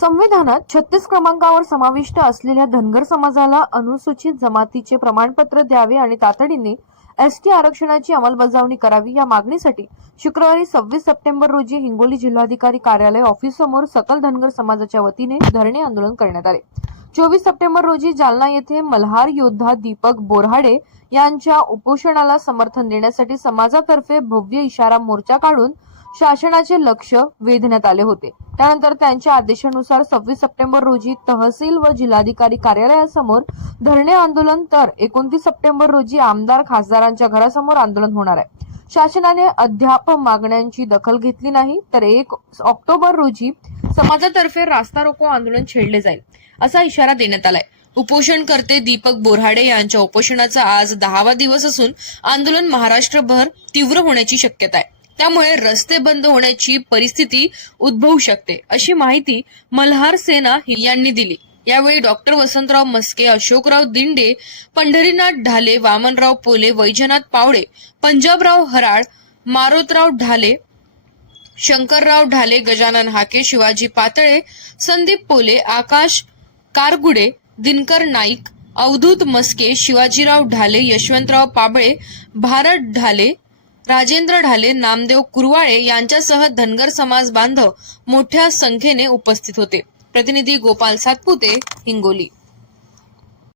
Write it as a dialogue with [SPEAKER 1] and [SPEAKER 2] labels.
[SPEAKER 1] संविधानात छत्तीस क्रमांकावर समाविष्ट असलेल्या धनगर समाजाला अनुसूचित जमातीचे प्रमाणपत्र द्यावे आणि तातडीने एसटी आरक्षणाची अंमलबजावणी करावी या मागणीसाठी शुक्रवारी सव्वीस सप्टेंबर रोजी हिंगोली जिल्हाधिकारी कार्यालय ऑफिस समोर सकल धनगर समाजाच्या वतीने धरणे आंदोलन करण्यात आले. चोवीस सप्टेंबर रोजी जालना येथे मल्हार योद्धा दीपक बोरहाडे यांच्या उपोषणाला समर्थन देण्यासाठी समाजातर्फे भव्य इशारा मोर्चा काढून शासनाचे लक्ष वेधण्यात आले होते. त्यानंतर त्यांच्या आदेशानुसार सव्वीस सप्टेंबर रोजी तहसील व जिल्हाधिकारी कार्यालयासमोर धरणे आंदोलन तर एकोणतीस सप्टेंबर रोजी आमदार खासदारांच्या घरासमोर आंदोलन होणार आहे. शासनाने अद्याप मागण्यांची दखल घेतली नाही तर एक ऑक्टोबर रोजी समाजातर्फे रास्ता रोको आंदोलन छेडले जाईल असा इशारा देण्यात आलाय. उपोषणकर्ते दीपक बोराडे यांच्या उपोषणाचा आज दहावा दिवस असून आंदोलन महाराष्ट्रभर तीव्र होण्याची शक्यता आहे. त्यामुळे रस्ते बंद होण्याची परिस्थिती उद्भवू शकते अशी माहिती मल्हार सेना यांनी दिली. यावेळी डॉक्टर वसंतराव मस्के अशोकराव दिंडे पंढरीनाथ ढाले वामनराव पोले वैजनाथ पावडे पंजाबराव हराळ मारोतराव ढाले शंकरराव ढाले गजानन हाके शिवाजी पातळे संदीप पोले आकाश कारगुडे दिनकर नाईक अवधूत मस्के शिवाजीराव ढाले यशवंतराव पाबळे भारत ढाले राजेंद्र ढाले नामदेव कुरवाळे यांच्यासह धनगर समाज बांधव मोठ्या संख्येने उपस्थित होते. प्रतिनिधी गोपाल सातपुते हिंगोली.